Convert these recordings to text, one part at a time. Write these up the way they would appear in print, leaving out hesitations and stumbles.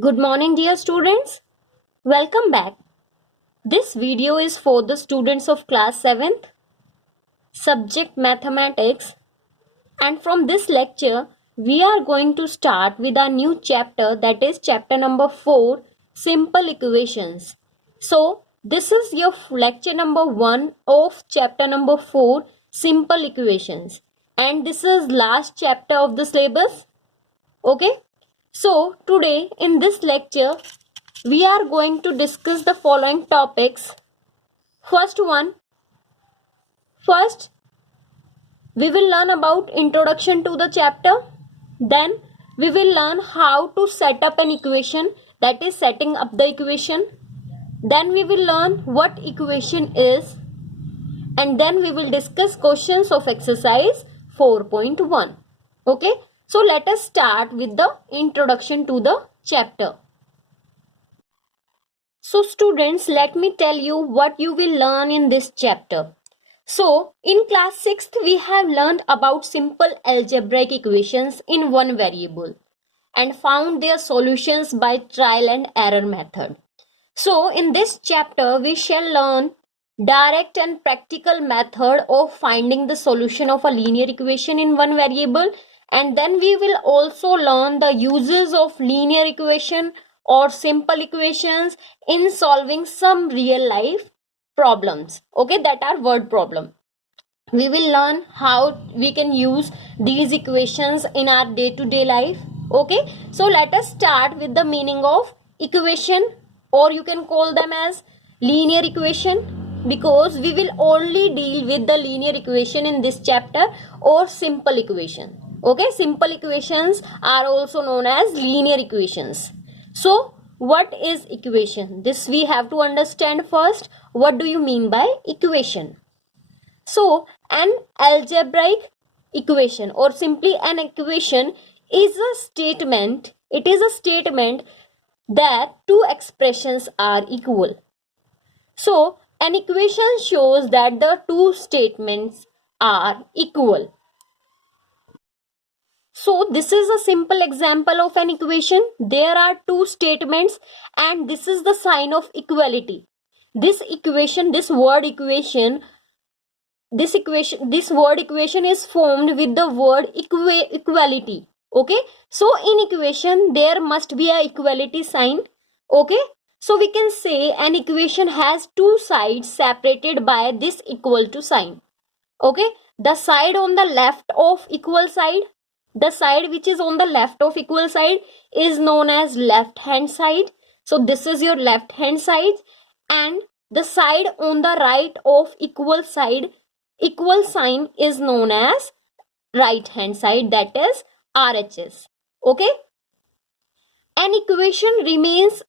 Good morning, dear students. Welcome back. This video is for the students of class 7th, subject mathematics, and from this lecture, we are going to start with our new chapter, that is chapter number 4, simple equations. So, this is your lecture number 1 of chapter number 4, simple equations, and this is last chapter of the syllabus. Okay, so today in this lecture we are going to discuss the following topics. First, we will learn about introduction to the chapter. Then we will learn how to set up an equation, that is setting up the equation. Then we will learn what equation is, and then we will discuss questions of exercise 4.1. Okay, so let us start with the introduction to the chapter. So students, let me tell you what you will learn in this chapter. So in class 6th, we have learned about simple algebraic equations in one variable and found their solutions by trial and error method. So in this chapter, we shall learn direct and practical method of finding the solution of a linear equation in one variable, and then we will also learn the uses of linear equation or simple equations in solving some real life problems, okay, that are word problem. We will learn how we can use these equations in our day-to-day life. Okay, so let us start with the meaning of equation, or you can call them as linear equation, because we will only deal with the linear equation in this chapter, or simple equation. Okay, simple equations are also known as linear equations. So what is equation? This we have to understand first. What do you mean by equation? So an algebraic equation, or simply an equation, is a statement. It is a statement that two expressions are equal. So an equation shows that the two statements are equal. So this is a simple example of an equation. There are two statements and this is the sign of equality. This word equation is formed with the word equality. Okay, so in equation there must be a equality sign. Okay, so we can say an equation has two sides separated by this equal to sign. Okay, the side on the left of equal side, the side which is on the left of equal side is known as left hand side. So this is your left hand side, and the side on the right of equal side, equal sign, is known as right hand side, that is RHS. Okay, an equation remains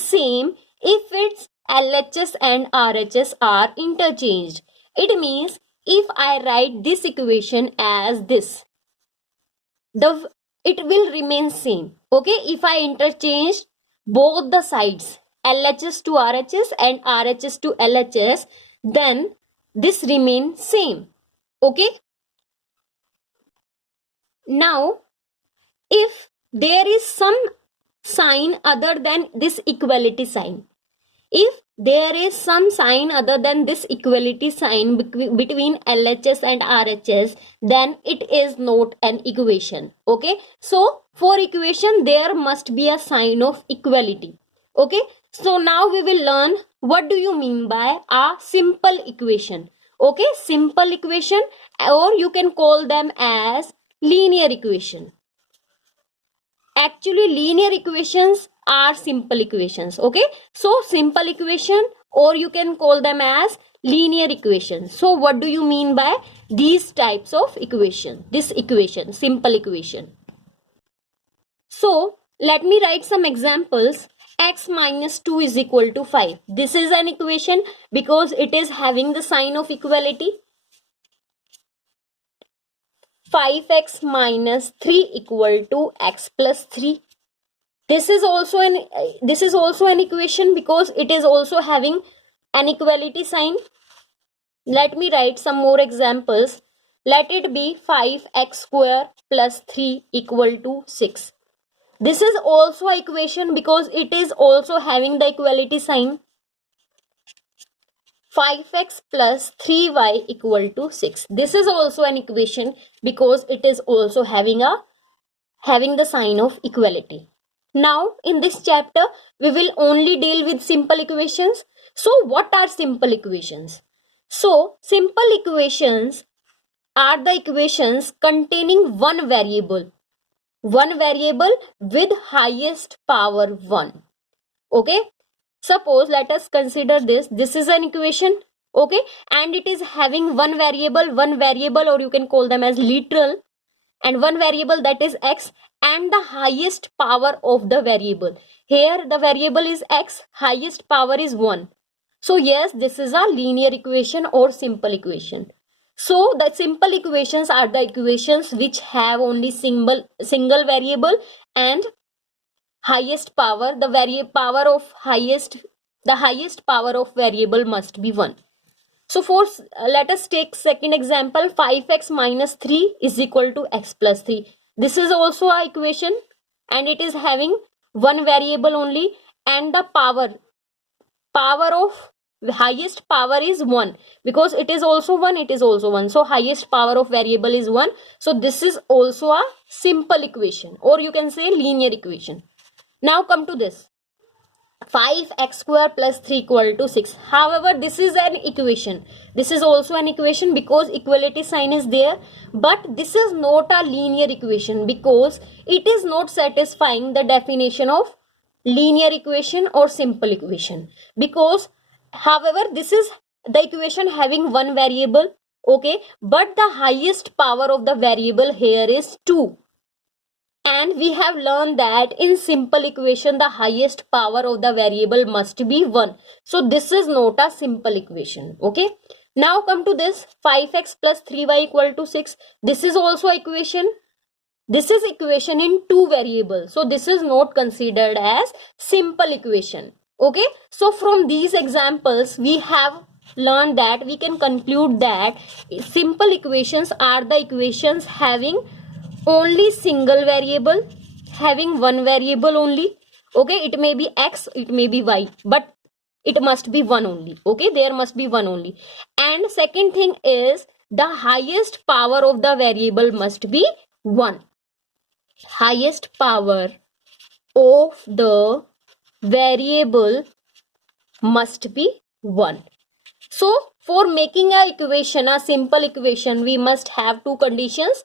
same if its LHS and RHS are interchanged. It means if I write this equation as this, it will remain same. Okay, if I interchange both the sides, LHS to RHS and RHS to LHS, then this remains same. Okay, now if there is some sign other than this equality sign, if there is some sign other than this equality sign between LHS and RHS, then it is not an equation. Okay, so for equation there must be a sign of equality. Okay, so now we will learn what do you mean by a simple equation. Okay, simple equation, or you can call them as linear equation. Actually linear equations are simple equations. Okay, so simple equation, or you can call them as linear equations. So what do you mean by these types of equation, this equation, simple equation? So let me write some examples. X minus 2 is equal to 5. This is an equation because it is having the sign of equality. 5x minus 3 equal to x plus 3. This is also an equation because it is also having an equality sign. Let me write some more examples. Let it be 5x square plus 3 equal to 6. This is also an equation because it is also having the equality sign. 5x plus 3y equal to 6. This is also an equation because it is also having the sign of equality. Now in this chapter we will only deal with simple equations. So what are simple equations? So simple equations are the equations containing one variable with highest power 1. Okay, suppose let us consider this is an equation, okay, and it is having one variable, or you can call them as literal, and one variable, that is x, and the highest power of the variable. Here the variable is x, highest power is 1. So yes, this is a linear equation or simple equation. So the simple equations are the equations which have only single variable and highest power. The highest power of variable must be 1. So let us take second example. 5x minus 3 is equal to x plus 3. This is also a equation and it is having one variable only, and the power of highest power is 1 because it is also 1. So highest power of variable is 1. So this is also a simple equation, or you can say linear equation. Now come to this. 5x square plus 3 equal to 6. However, this is an equation. This is also an equation because equality sign is there. But this is not a linear equation because it is not satisfying the definition of linear equation or simple equation. Because, however, this is the equation having one variable. Okay, but the highest power of the variable here is 2. And we have learned that in simple equation the highest power of the variable must be 1. So this is not a simple equation. Okay, now come to this 5x plus 3y equal to 6. This is also equation. This is equation in two variables. So this is not considered as simple equation. Okay, so from these examples we have learned that we can conclude that simple equations are the equations having only single variable, having one variable only. Okay, it may be x, it may be y, but it must be one only. Okay, there must be one only. And second thing is the highest power of the variable must be 1. Highest power of the variable must be 1. So for making a equation, a simple equation, we must have two conditions.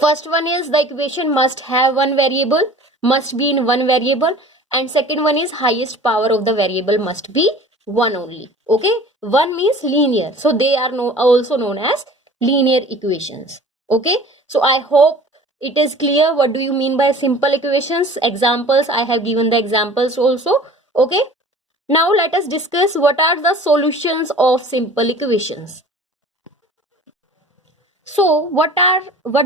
First one is the equation must have one variable, must be in one variable, and second one is highest power of the variable must be 1 only. Okay, 1 means linear, so they are also known as linear equations. Okay, so I hope it is clear what do you mean by simple equations. Examples, I have given the examples also. Okay, now let us discuss what are the solutions of simple equations. So what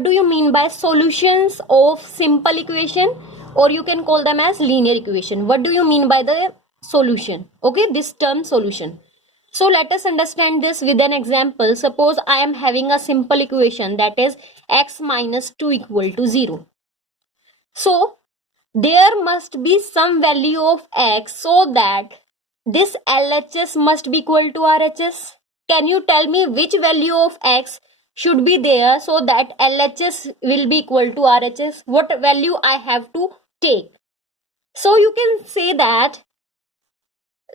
do you mean by solutions of simple equation, or you can call them as linear equation? What do you mean by the solution? Okay, this term solution. So let us understand this with an example. Suppose I am having a simple equation, that is x minus 2 equal to 0. So there must be some value of x so that this LHS must be equal to RHS. Can you tell me which value of x should be there so that LHS will be equal to RHS? What value I have to take? So you can say that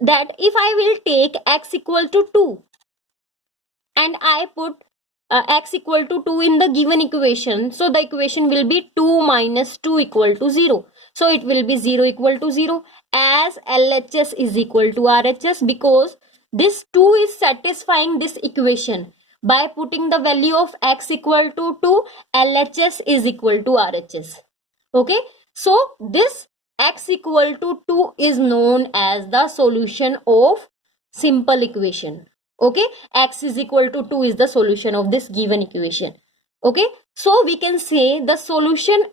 if I will take x equal to 2 and I put x equal to 2 in the given equation, so the equation will be 2 minus 2 equal to 0. So it will be 0 equal to 0, as LHS is equal to RHS, because this 2 is satisfying this equation. By putting the value of x equal to 2, LHS is equal to RHS. Okay, so this x equal to 2 is known as the solution of simple equation. Okay, x is equal to 2 is the solution of this given equation. Okay, so we can say the solution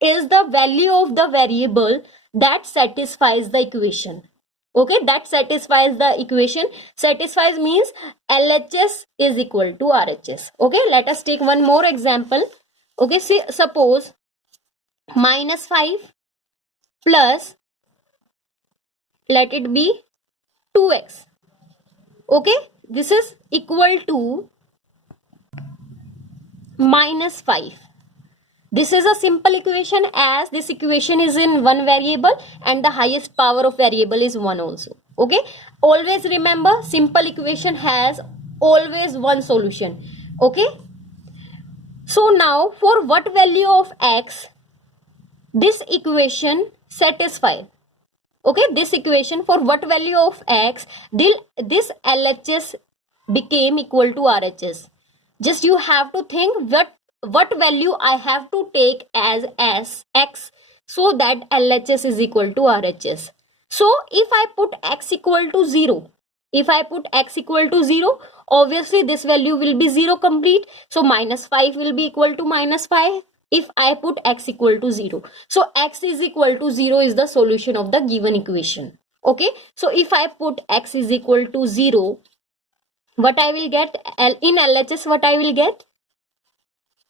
is the value of the variable that satisfies the equation. Okay, that satisfies the equation. Satisfies means LHS is equal to RHS. Okay, let us take one more example. Okay, see, suppose minus 5 plus, let it be 2x. Okay, this is equal to minus 5. This is a simple equation, as this equation is in one variable and the highest power of variable is 1 also. Okay, always remember, simple equation has always one solution. Okay, so now for what value of x this equation satisfies? Okay, this equation for what value of x this LHS became equal to RHS. Just you have to think what value I have to take as x so that LHS is equal to RHS. So if I put x equal to 0, obviously this value will be 0 complete. So minus 5 will be equal to minus 5 if I put x equal to 0. So x is equal to 0 is the solution of the given equation. Okay, so if I put x is equal to 0, what I will get in LHS, what I will get?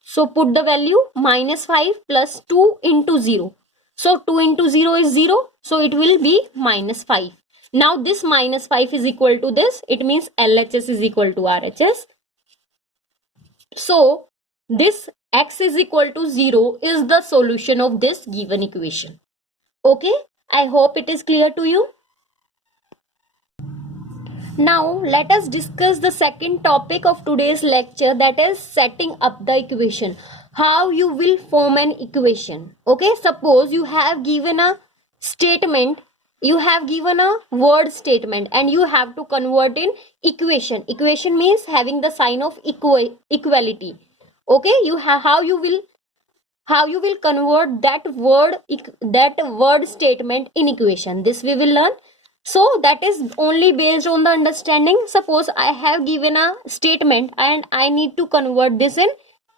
So put the value minus 5 plus 2 into 0. So 2 into 0 is 0. So it will be minus 5. Now this minus 5 is equal to this. It means LHS is equal to RHS. So this x is equal to 0 is the solution of this given equation. Okay, I hope it is clear to you. Now let us discuss the second topic of today's lecture, that is setting up the equation. How you will form an equation. Okay, suppose you have given a statement, you have given a word statement and you have to convert in equation. Equation means having the sign of equality. Okay, you have how you will convert that word statement in equation. This we will learn. So that is only based on the understanding. Suppose I have given a statement and I need to convert this in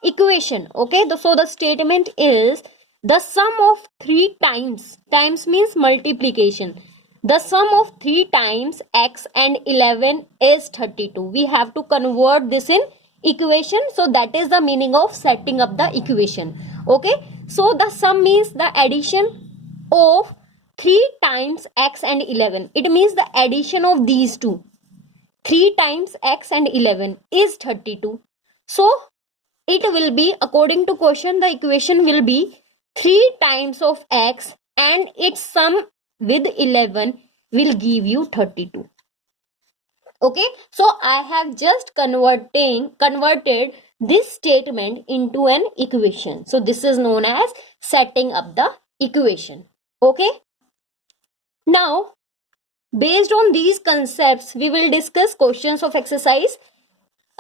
equation. Okay, so the statement is the sum of 3 times means multiplication. The sum of 3 times x and 11 is 32. We have to convert this in equation. So that is the meaning of setting up the equation. Okay, so the sum means the addition of 3 times x and 11. It means the addition of these two. 3 times x and 11 is 32. So it will be, according to question, the equation will be 3 times of x and its sum with 11 will give you 32. Okay, so I have just converted this statement into an equation. So this is known as setting up the equation. Okay, now based on these concepts we will discuss questions of exercise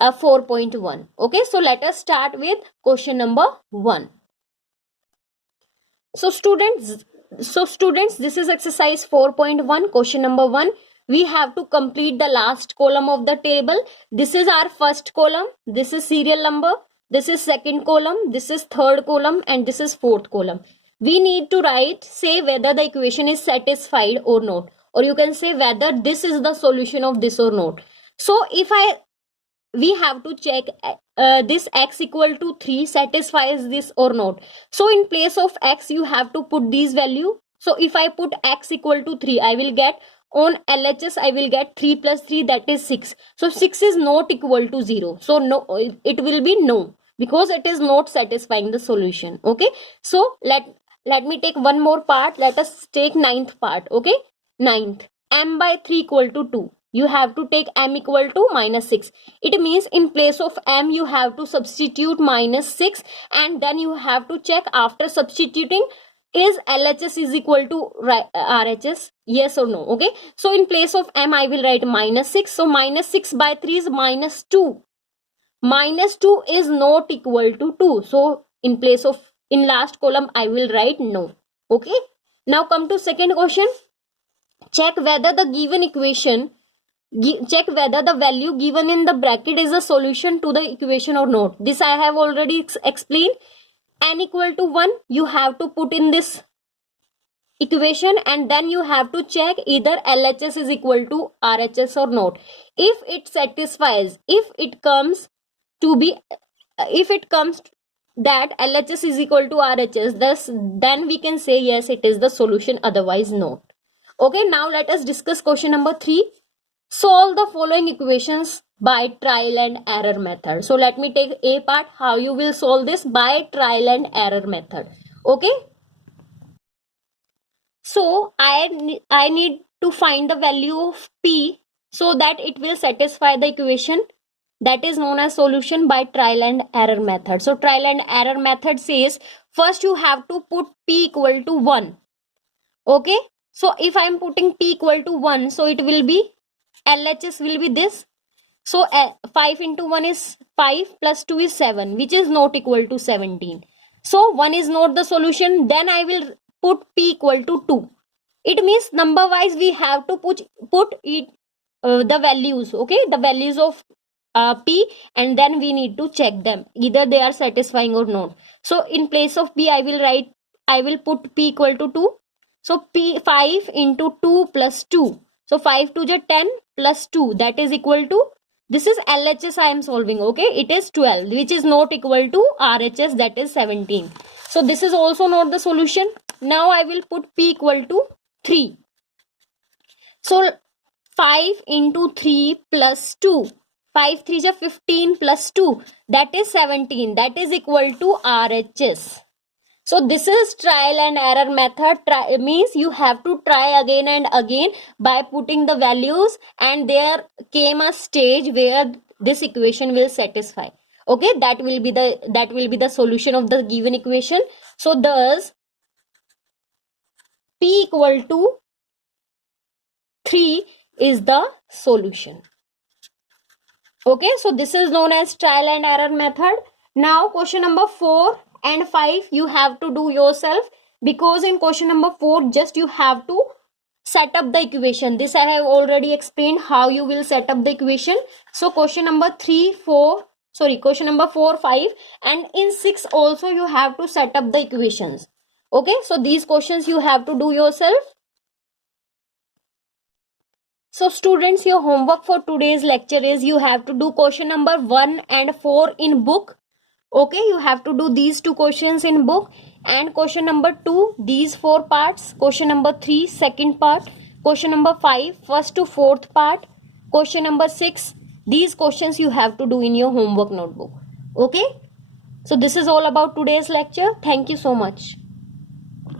4.1. Okay, so let us start with question number 1. So students, this is exercise 4.1. Question number 1. We have to complete the last column of the table. This is our first column. This is serial number. This is second column. This is third column. And this is fourth column. We need to say whether the equation is satisfied or not. Or you can say whether this is the solution of this or not. So we have to check this x equal to 3 satisfies this or not. So in place of x you have to put these value. So if I put x equal to 3, I will get on LHS I will get 3 plus 3, that is 6. So 6 is not equal to 0. So no, it will be no, because it is not satisfying the solution. Okay, so let me take one more part. Let us take ninth part. Okay, ninth, m by 3 equal to 2. You have to take m equal to minus 6. It means in place of m you have to substitute minus 6 and then you have to check after substituting is LHS is equal to RHS, yes or no. Okay, so in place of m I will write minus 6. So minus 6 by 3 is minus 2. Minus 2 is not equal to 2. So in place of, in last column I will write no. Okay, now come to second question. Check whether the given equation, check whether the value given in the bracket is a solution to the equation or not. This I have already explained. N equal to 1 you have to put in this equation and then you have to check either LHS is equal to RHS or not. If it satisfies, if it comes that LHS is equal to RHS, thus then we can say yes, it is the solution, otherwise not. Okay, now let us discuss question number 3. Solve the following equations by trial and error method. So let me take A part. How you will solve this? By trial and error method. Okay. So I need to find the value of P so that it will satisfy the equation. That is known as solution by trial and error method. So trial and error method says first you have to put P equal to 1. Okay. So if I am putting P equal to 1, so it will be LHS will be this. So 5 into 1 is 5 plus 2 is 7, which is not equal to 17. So 1 is not the solution. Then I will put P equal to 2. It means number wise we have to put it the values. Okay, the values of P, and then we need to check them either they are satisfying or not. So in place of P I will put P equal to 2. So P 5 into 2 plus 2. So 5 to the 10 plus 2, that is equal to, this is LHS I am solving. Okay, it is 12, which is not equal to RHS, that is 17. So this is also not the solution. Now I will put P equal to 3. So 5 into 3 plus 2. 5 3 is 15 plus 2, that is 17, that is equal to RHS. So this is trial and error method. Means you have to try again and again by putting the values, and there came a stage where this equation will satisfy. Okay, that will be the solution of the given equation. So thus P equal to 3 is the solution. Okay, so this is known as trial and error method. Now question number 4 and 5 you have to do yourself, because in question number 4 just you have to set up the equation. This I have already explained how you will set up the equation. So question number 4, 5, and in 6 also you have to set up the equations. Okay, so these questions you have to do yourself. So students, your homework for today's lecture is you have to do question number 1 and 4 in book. Okay, you have to do these 2 questions in book, and question number 2 these 4 parts, question number 3 second part, question number 5 first to fourth part, question number 6 these questions you have to do in your homework notebook. Okay, so this is all about today's lecture. Thank you so much.